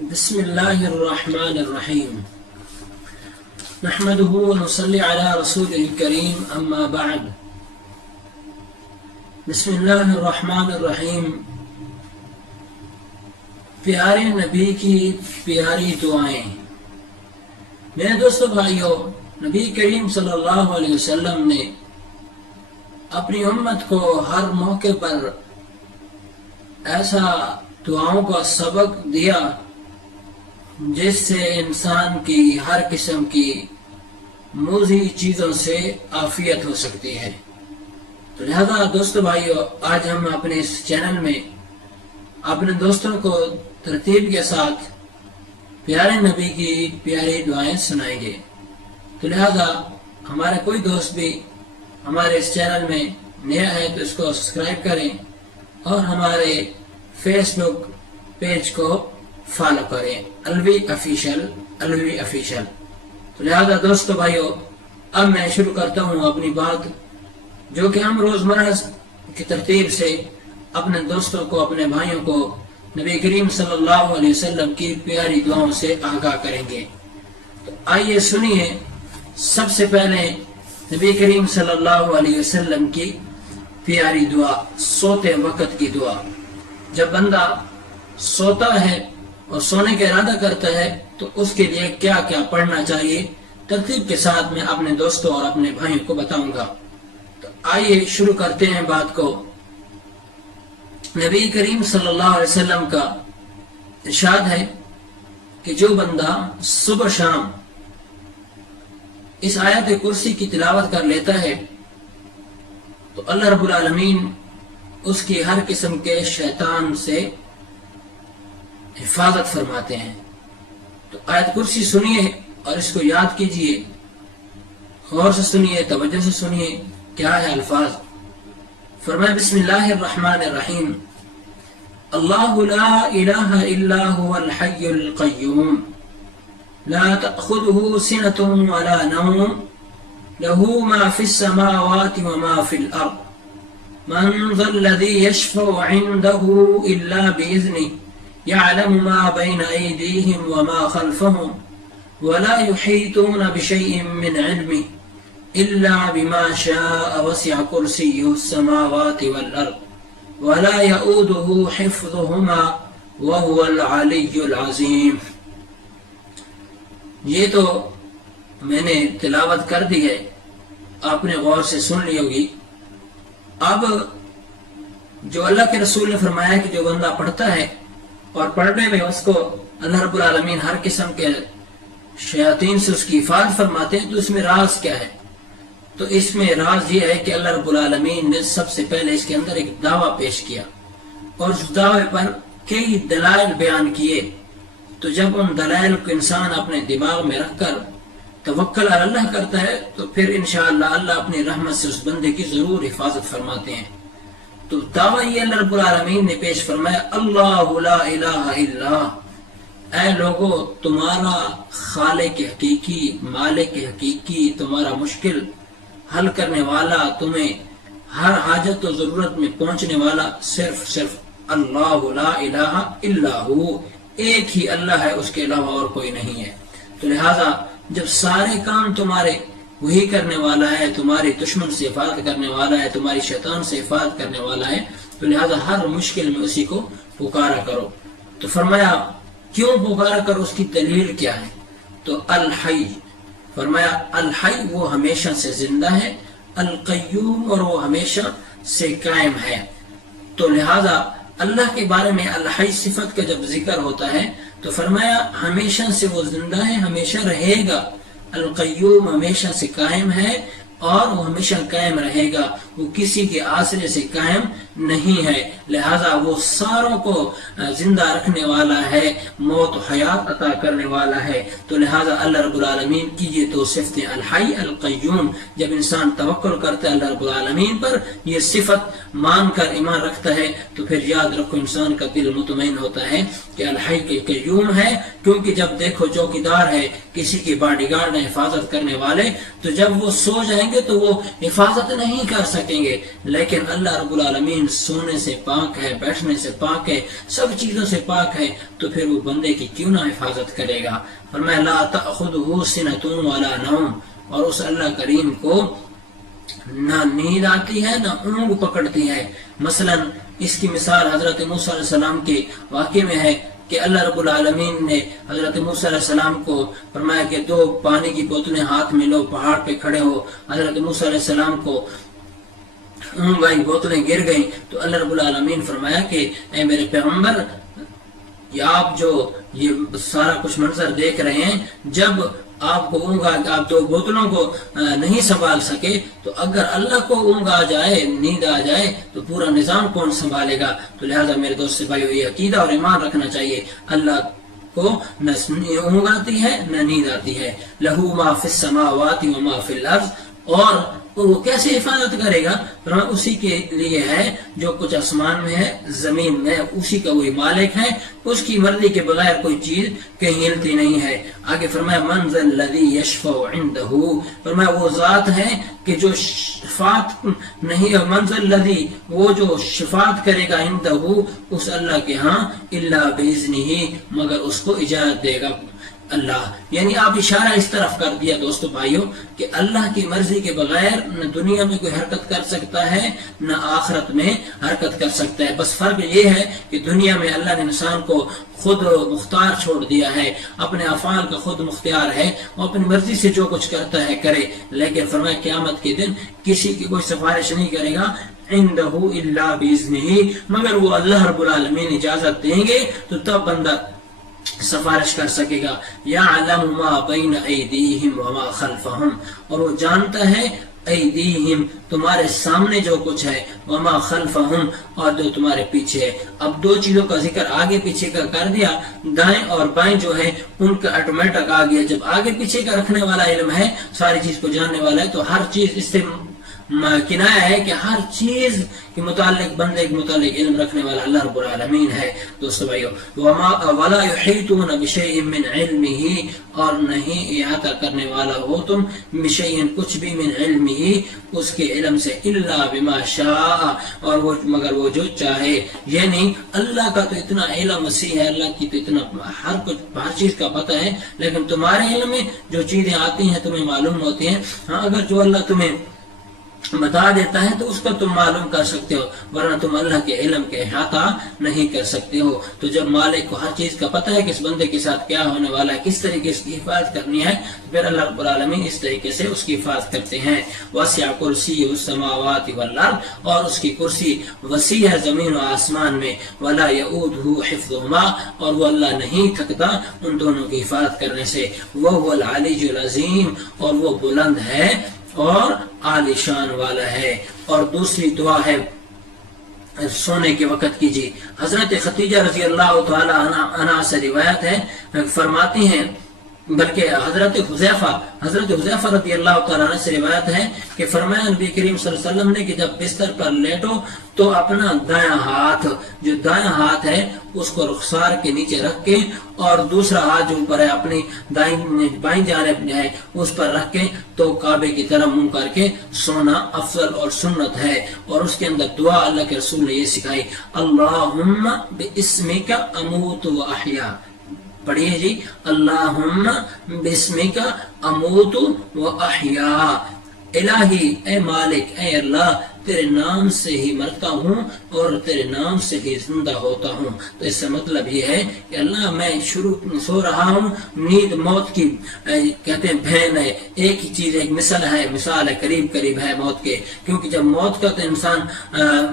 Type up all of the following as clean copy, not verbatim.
بسم الله الرحمن الرحيم نحمده ونصلي على رسوله الكريم أما بعد بسم الله الرحمن الرحیم پیارے نبی کی پیاری دعائیں۔ میرے دوستو بھائیو، نبی کریم صلی اللہ علیہ وسلم نے اپنی امت کو ہر موقع پر ایسا دعاؤں کا سبق دیا جس سے انسان کی ہر قسم کی موذی چیزوں سے عافیت ہو سکتی ہے۔ تو لہذا دوستو بھائیو، آج ہم اپنے اس چینل میں اپنے دوستوں کو ترتیب کے ساتھ پیارے نبی کی پیاری دعائیں سنائیں گے۔ تو لہذا ہمارے کوئی دوست بھی ہمارے اس چینل میں نیا ہے تو اس کو سبسکرائب کریں اور ہمارے فیس بک پیج کو فالو کریں، الوی افیشل۔ تو لہذا دوستو بھائیو، اب میں شروع کرتا ہوں اپنی بات، جو کہ ہم روزمرہ کی ترتیب سے اپنے دوستوں کو، اپنے بھائیوں کو نبی کریم صلی اللہ علیہ وسلم کی پیاری دعاؤں سے آگاہ کریں گے۔ تو آئیے سنیے سب سے پہلے نبی کریم صلی اللہ علیہ وسلم کی پیاری دعا، سوتے وقت کی دعا۔ جب بندہ سوتا ہے اور سونے کا ارادہ کرتا ہے تو اس کے لیے کیا کیا پڑھنا چاہیے، ترتیب کے ساتھ میں اپنے دوستوں اور اپنے بھائیوں کو بتاؤں گا۔ تو آئیے شروع کرتے ہیں بات کو۔ نبی کریم صلی اللہ علیہ وسلم کا ارشاد ہے کہ جو بندہ صبح شام اس آیت کرسی کی تلاوت کر لیتا ہے تو اللہ رب العالمین اس کی ہر قسم کے شیطان سے حفاظت فرماتے ہیں۔ تو آیت کرسی سنیے اور اس کو یاد کیجئے، غور سے سنیے، توجہ سے سنیے کیا ہے الفاظ۔ فرمائے بسم اللہ الرحمن الرحیم، اللہ لا الہ الا هو الحی القیوم لا تأخذه سنة ولا نوم له ما في السماوات وما في الأرض من ذا الذي يشفع عنده إلا بإذنه يعلم ما بين أيديهم وما خلفهم ولا يحيطون بشيء من علمه إلا بما شاء وسع كرسيه السماوات والأرض ولا يؤوده حفظهما وهو العلي العظيم۔ یہ تو میں نے تلاوت کر دی ہے، آپ نے غور سے سن لی ہوگی۔ اب جو اللہ کے رسول نے فرمایا کہ جو بندہ پڑھتا ہے اور پڑھنے میں اس کو اللہ رب العالمین ہر قسم کے شیاطین سے اس کی حفاظت فرماتے ہیں، تو اس میں راز کیا ہے؟ تو اس میں راز یہ ہے کہ اللہ رب العالمین نے سب سے پہلے اس کے اندر ایک دعویٰ پیش کیا اور اس دعوے پر کئی دلائل بیان کیے۔ تو جب ان دلائل کو انسان اپنے دماغ میں رکھ کر توکل علی اللہ کرتا ہے تو پھر انشاءاللہ اللہ اپنی رحمت سے اس بندے کی ضرور حفاظت فرماتے ہیں۔ تو دعویٰ یہ اللہ رب العالمین نے پیش فرمایا، اللہ لا الہ الا، اے لوگو تمہارا خالق حقیقی، مالک حقیقی، تمہارا مشکل حل کرنے والا، تمہیں ہر حاجت و ضرورت میں پہنچنے والا صرف اللہ لا الہ الا ہو، ایک ہی اللہ ہے، اس کے علاوہ اور کوئی نہیں ہے۔ تو لہٰذا جب سارے کام تمہارے وہی کرنے والا ہے، تمہاری دشمن سے حفاظت کرنے والا ہے، تمہاری شیطان سے حفاظت کرنے والا ہے، تو لہٰذا ہر مشکل میں اسی کو پکارا کرو۔ تو فرمایا کیوں پکارا کرو، اس کی دلیل کیا ہے؟ تو الحی، فرمایا الحی وہ ہمیشہ سے زندہ ہے، القیوم اور وہ ہمیشہ سے قائم ہے۔ تو لہذا اللہ کے بارے میں الحی صفت کا جب ذکر ہوتا ہے تو فرمایا ہمیشہ سے وہ زندہ ہے، ہمیشہ رہے گا، القیوم ہمیشہ سے قائم ہے اور وہ ہمیشہ قائم رہے گا، وہ کسی کے آسرے سے قائم نہیں ہے، لہذا وہ ساروں کو زندہ رکھنے والا ہے، موت و حیات عطا کرنے والا ہے۔ تو لہذا اللہ رب العالمین کی یہ تو صفت الحی القیوم، جب انسان توکل کرتا ہے اللہ رب العالمین پر، یہ صفت مان کر ایمان رکھتا ہے تو پھر یاد رکھو انسان کا دل مطمئن ہوتا ہے کہ الحی قیوم ہے، کیونکہ جب دیکھو چوکیدار ہے، کسی کی باڈی گارڈ ہے، حفاظت کرنے والے، تو جب وہ سو جائیں گے تو وہ حفاظت نہیں کر سکے سکیں گے، لیکن اللہ رب العالمین سونے سے پاک ہے، بیٹھنے سے پاک ہے، سب چیزوں سے پاک ہے، تو پھر وہ بندے کی کیوں نہ حفاظت کرے گا۔ فرمایا لا تأخذہ سنۃ ولا نوم، اور اس اللہ کریم کو نہ نیند آتی ہے نہ اونگ پکڑتی ہے۔ مثلا اس کی مثال حضرت موسیٰ علیہ السلام کے واقعے میں ہے کہ اللہ رب العالمین نے حضرت موسیٰ علیہ السلام کو فرمایا کہ 2 پانی کی بوتلیں ہاتھ میں لو، پہاڑ پہ کھڑے ہو۔ حضرت موسیٰ علیہ السلام کو اونگ آئی، بوتلیں گر گئیں، تو اللہ رب العالمین فرمایا کہ اے میرے پیغمبر، یہ آپ جو یہ سارا کچھ منظر دیکھ رہے ہیں، جب آپ کو اونگ آپ 2 بوتلوں کو نہیں سنبھال سکے، تو اگر اللہ کو اونگ آ جائے، نیند آ جائے، تو پورا نظام کون سنبھالے گا؟ تو لہذا میرے دوست بھائیو، یہ عقیدہ اور ایمان رکھنا چاہیے، اللہ کو نہ اونگ آتی ہے نہ نیند آتی ہے۔ لہو ما فی السماوات و ما فی الارض، اور وہ کیسے حفاظت کرے گا؟ فرمایا اسی کے لیے ہے جو کچھ آسمان میں ہے، زمین میں، اسی کا وہی مالک ہے، اس کی مرضی کے بغیر کوئی چیز کہیں ہلتی نہیں ہے۔ آگے فرمایا من ذا الذی یشفع عندہ، فرمایا وہ ذات ہے کہ جو شفاعت نہیں، من ذا الذی، وہ جو شفاعت کرے گا عندہ، اس اللہ کے ہاں، الا باذنہ، مگر اس کو اجازت دے گا اللہ۔ یعنی آپ اشارہ اس طرف کر دیا دوستو بھائیوں کہ اللہ کی مرضی کے بغیر نہ دنیا میں کوئی حرکت کر سکتا ہے نہ آخرت میں حرکت کر سکتا ہے۔ بس فرق یہ ہے کہ دنیا میں اللہ نے انسان کو خود مختار چھوڑ دیا ہے، اپنے افعال کا خود مختار ہے، وہ اپنی مرضی سے جو کچھ کرتا ہے کرے، لیکن فرمایا قیامت کے دن کسی کی کوئی سفارش نہیں کرے گا عندہ الا باذنہ، مگر وہ اللہ رب العالمین اجازت دیں گے تو تب بندہ سفارش کر سکے گا۔ یعلم ما بین ایدیہم وما خلفہم، اور وہ جانتا ہے ایدیہم، تمہارے سامنے جو کچھ ہے، وما خلفہم، اور جو تمہارے پیچھے ہے۔ اب 2 چیزوں کا ذکر آگے پیچھے کا کر دیا، دائیں اور بائیں جو ہے ان کا آٹومیٹک آ گیا۔ جب آگے پیچھے کا رکھنے والا علم ہے، ساری چیز کو جاننے والا ہے، تو ہر چیز اس سے کنایا ہے کہ ہر چیز کے متعلق بندے کے متعلق علم رکھنے والا اللہ رب العالمین ہے۔ دوستو بھائیو، وَلَا يُحِيطُونَ بِشَيْءٍ مِّنْ عِلْمِهِ، اور نہیں احاطہ کرنے والا ہو تم بِشَيْءٍ کچھ بھی، من علمه اس کے علم سے، إِلَّا بِمَا شَاءَ، اور وہ مگر وہ جو چاہے۔ یعنی اللہ کا تو اتنا علم وسیع ہے، اللہ کی تو اتنا ہر چیز کا پتہ ہے، لیکن تمہارے علم میں جو چیزیں آتی ہیں تمہیں معلوم ہوتی ہیں۔ ہاں، اگر جو اللہ تمہیں بتا دیتا ہے تو اس کا تم معلوم کر سکتے ہو، ورنہ تم اللہ کے علم کے احاطہ نہیں کر سکتے ہو۔ تو جب مالک کو ہر چیز کا پتہ ہے کہ اس بندے کے ساتھ کیا ہونے والا ہے، کس طریقے سے حفاظت کرنی ہے، تو پھر اللہ رب العالمین اس طریقے سے اس کی حفاظت کرتے ہیں۔ وسع کرسیہ السماوات والارض، اور اس کی کرسی وسیع ہے زمین و آسمان میں۔ ولا یؤودہ حفظہما، اور وہ اللہ نہیں تھکتا ان دونوں کی حفاظت کرنے سے۔ وہو العلی العظیم، اور وہ بلند ہے اور عالی شان والا ہے۔ اور دوسری دعا ہے سونے کے وقت کی جی۔ حضرت خدیجہ رضی اللہ تعالی عنہا سے روایت ہے، فرماتی ہیں، بلکہ حضرت حذیفہ رضی اللہ تعالیٰ عنہ سے روایت ہے کہ فرمایا نبی کریم صلی اللہ علیہ وسلم نے کہ جب بستر پر لیٹو تو اپنا دایاں ہاتھ ہے اس کو رخسار کے نیچے رکھ کے، اور دوسرا ہاتھ جو اوپر ہے اپنی بائیں جانب ہے اس پر رکھ کے، تو کعبے کی طرف منہ کر کے سونا افضل اور سنت ہے۔ اور اس کے اندر دعا اللہ کے رسول نے یہ سکھائی، اللہم باسمک اموت و احیا۔ پڑھیے جی، اللہم باسمک اموت و احیا، الہی اے مالک اے اللہ، تیرے نام سے ہی مرتا ہوں اور تیرے نام سے ہی زندہ ہوتا ہوں۔ تو اس سے مطلب یہ ہے کہ اللہ میں شروع سو رہا ہوں، نیند موت کی کہتے ہیں بہن ہے، ایک ہی چیز، ایک مثال ہے، قریب ہے موت کے، کیونکہ جب موت کا تو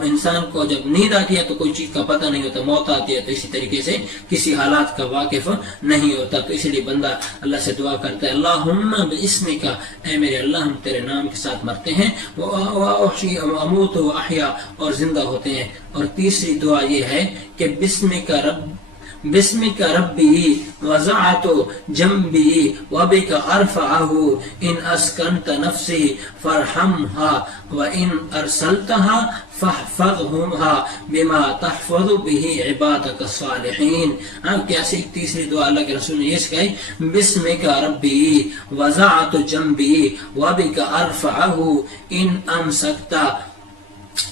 انسان کو جب نیند آتی ہے تو کوئی چیز کا پتہ نہیں ہوتا، موت آتی ہے تو اسی طریقے سے کسی حالات کا واقف نہیں ہوتا۔ تو اسی لیے بندہ اللہ سے دعا کرتا ہے، اللہم باسمک، اے میرے اللہ ہم تیرے نام کے ساتھ مرتے ہیں، اموت و احیا، اور زندہ ہوتے ہیں۔ اور تیسری دعا یہ ہے کہ بسمک ربی وضعت جنبی وبک ارفعہ ان اسکنت نفسی فارحمها وان ارسلتها فاحفظها بما تحفظ به عبادك الصالحین۔ کیسی تیسری دعا اللہ کے رسول نے یہ سکھائی، بسمک ربی وضعت جنبی وبک ارفعہ ان امسکت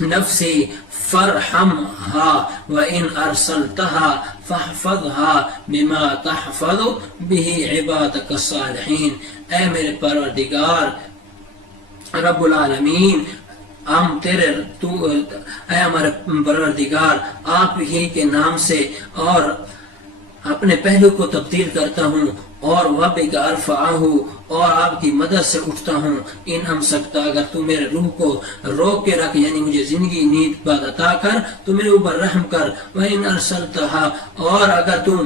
نفسی فرحمها وإن أرسلتها فاحفظها بما تحفظ به عبادك الصالحین، اے میرے پروردگار رب العالمین، ہم تیرے اے ہمارے پروردگار آپ ہی کے نام سے اور اپنے پہلو کو تبدیل کرتا ہوں، اور وَبِكَ أَرْفَعُهُ، اور آپ کی مدد سے اٹھتا ہوں، ان ہم سکتا، اگر تو میرے روح کو روک کے رکھ، یعنی مجھے زندگی نیند بعد عطا کر، تو میرے اوپر رحم کر، وَإِنْ أَرْسَلْتَهَا، اور اگر تم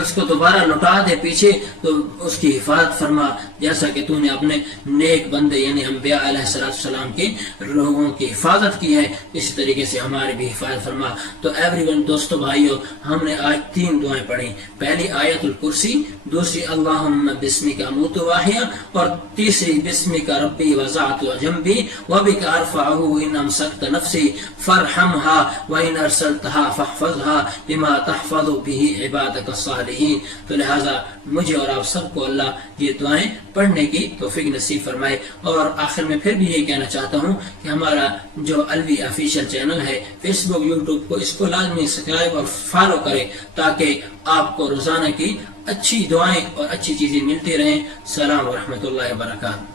اس کو دوبارہ لوٹا دے پیچھے تو اس کی حفاظت فرما، جیسا کہ تو نے اپنے نیک بندے یعنی انبیاء علیہ السلام کی روحوں کی حفاظت کی ہے، اسی طریقے سے ہماری بھی حفاظت فرما۔ تو ایوری ون، دوستو بھائیو، ہم نے آج 3 دعائیں پڑھی، پہلی آیت الکرسی، دوسری اللہم بسمک اموت واحیا، اور تیسری بسمک ربی وضعت جنبی وبک ارفعہ وان امسکت نفسی فرحمها وان ارسلتها فاحفظها بما تحفظ به عبادک الصالحین۔ تو لہذا مجھے اور آپ سب کو اللہ یہ دعائیں پڑھنے کی توفیق نصیب فرمائے۔ اور آخر میں پھر بھی یہ کہنا چاہتا ہوں کہ ہمارا جو الوی آفیشیل چینل ہے فیس بک، یوٹیوب کو، اس کو لازمی سبسکرائب اور فالو کریں تاکہ آپ کو روزانہ کی اچھی دعائیں اور اچھی چیزیں ملتی رہیں۔ السلام ورحمۃ اللہ وبرکاتہ۔